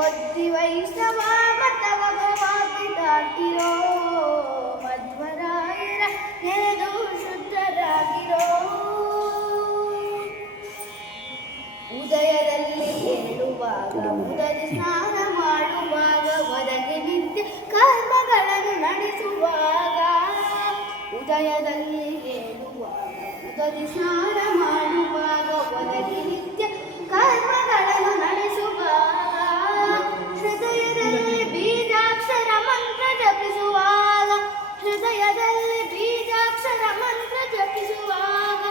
ಒದ್ದಿ ವೈಷ್ಣವ ಮತವ ಭವಾಬ್ದಿ ದಾಟಿರೋ ಮಧ್ವರಾಯರ ನೆನೆದು ಶುದ್ಧರಾಗಿರೋ. ಉದಯದಲ್ಲಿ ಏಳುವಾಗ ಉದರಿ ಸ್ನಾನ ಮಾಡುವಾಗ ಒದಗಿ ನಿತ್ಯ ಕರ್ಮಗಳನ್ನು ನಡೆಸುವಾಗ. ಉದಯದಲ್ಲಿ ಏಳುವಾಗ ಉದರಿ ಸ್ನಾನ ಮಾಡುವಾಗ ಒದಗಿ ನಿತ್ಯ ಕರ್ಮಗಳನ್ನು ನಡೆಸುವಾಗ. ಹೃದಯದಲ್ಲಿ ಬೀಜಾಕ್ಷರ ಮಂತ್ರ ಜಪಿಸುವಾಗ ಹೃದಯದಲ್ಲಿ ಬೀಜಾಕ್ಷರ ಮಂತ್ರ ಜಪಿಸುವಾಗ.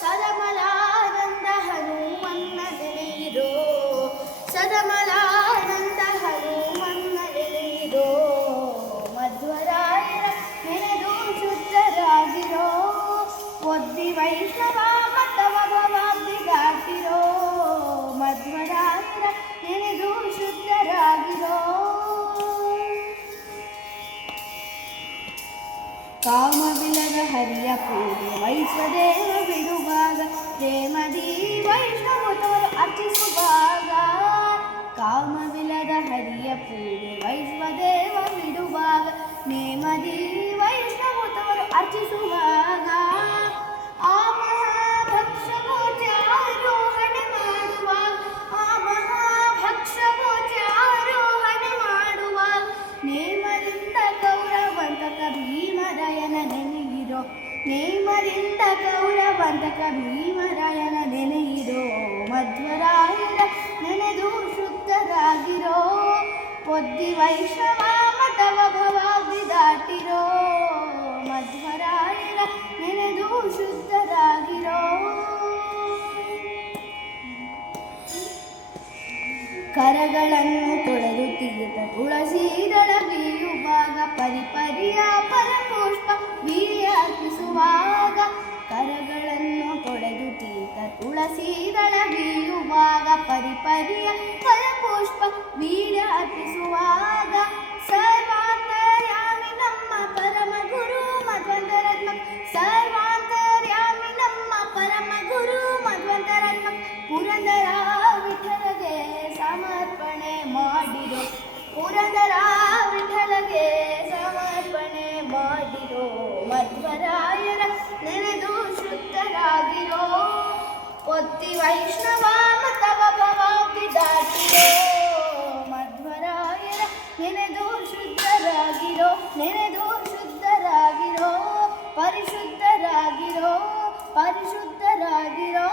ಸದಮಲಾನಂದ ಹನುಮನ್ನ ನೆನೆಯಿರೋ ಸದಮಲಾನಂದ ಹನುಮನ್ನ ನೆನೆಯಿರೋ ಮಧ್ವರಾಯರ ನೆನೆದು ಶುದ್ಧರಾಗಿರೋ. ಒದ್ದಿ ವೈಷ್ಣವ ಮತವ ಭವಾಬ್ದಿ ದಾಟಿರೋ ಮಧ್ವರಾಯರ ನೆನೆದು ಶುದ್ಧರಾಗಿರೋ. ಕಾಮವಿಲ್ಲದ ಹರಿಯ ಪೂಜೆ ವೈಶ್ವದೇವ ಬಿಡುವಾಗ ಪ್ರೇಮದಿ ವೈಷ್ಣವತವರು ಅರ್ಚಿಸುವಾಗ. ಕಾಮವಿಲ್ಲದ ಹರಿಯ ಪೂಜೆ ವೈಶ್ವದೇವ ಬಿಡುವಾಗ ನೇಮದಿ ವೈಷ್ಣವತವರು ಅರ್ಚಿಸುವಾಗ. ಆ ಮಹಾಭಕ್ಷ ಪೂಜೆ ಆರೋಹಣೆ ಮಾಡುವಾಗ ಆ ಮಹಾಭಕ್ಷ ಪೂಜೆ ಆರೋಹಣೆ ಮಾಡುವಾಗ. ನೇಮದಿಂದ ಗೌರವಂತಕ ಭೀಮರಾಯನ ನೆನೆಯಿರೋ ನೇಮದಿಂದ ಗೌರವಂತಕ ಭೀಮರಾಯನ ನೆನೆಯಿರೋ ಮಧ್ವರಾಯರ ನೆನೆದು ಶುದ್ಧರಾಗಿರೋ. ಒದ್ದಿ ವೈಷ್ಣವ ಮತವ ಭವಾಬ್ದಿ ದಾಟಿರೋ ಮಧ್ವರಾಯರ ನೆನೆದು ಶುದ್ಧರಾಗಿರೋ. ಕರಗಳನ್ನು ತೊಳೆದು ತೀರ್ಥ ತುಳಸೀದಳ ಬೀಯುವಾಗ ಪರಿಪರಿಯ ಪರಪುಷ್ಪ ಬೀಳಿ ಅರ್ಪಿಸುವಾಗ. ಕರಗಳನ್ನು ತೊಳೆದು ತೀರ್ಥ ತುಳಸೀದಳ ಬೀಯುವಾಗ ಪರಿಪರಿಯ ಪರಪುಷ್ಪ ಬೀಳಿ ಅರ್ಪಿಸುವಾಗ. ಸರ್ವಾಂತರ್ಯಾಮಿ ನಮ್ಮ ಪರಮ ಗುರು ಮಧ್ವಂತರಾತ್ಮಕ ಸರ್ವಾಂತರ್ಯಾಮಿ ನಮ್ಮ ಪರಮ ಗುರು ಮಧ್ವಂತರಾತ್ಮಕ. ಪುರಂದರ ವಿಠಲಗೆ ಸಮರ್ಪಣೆ ಮಾಡಿರೋ ಪುರಂದರ ವಿಠಲಗೆ ಸಮರ್ಪಣೆ ಮಾಡಿರೋ ಮಧ್ವರಾಯರ ನೆನೆದು ಶುದ್ಧರಾಗಿರೋ. ಒದ್ದಿ ವೈಷ್ಣವ ಮತವ ಭವಾಬ್ದಿ ದಾಟಿರೋ ಮಧ್ವರಾಯರ ನೆನೆದು ಶುದ್ಧರಾಗಿರೋ ನೆನೆದು ಶುದ್ಧರಾಗಿರೋ ಪರಿಶುದ್ಧರಾಗಿರೋ ಪರಿಶುದ್ಧರಾಗಿರೋ.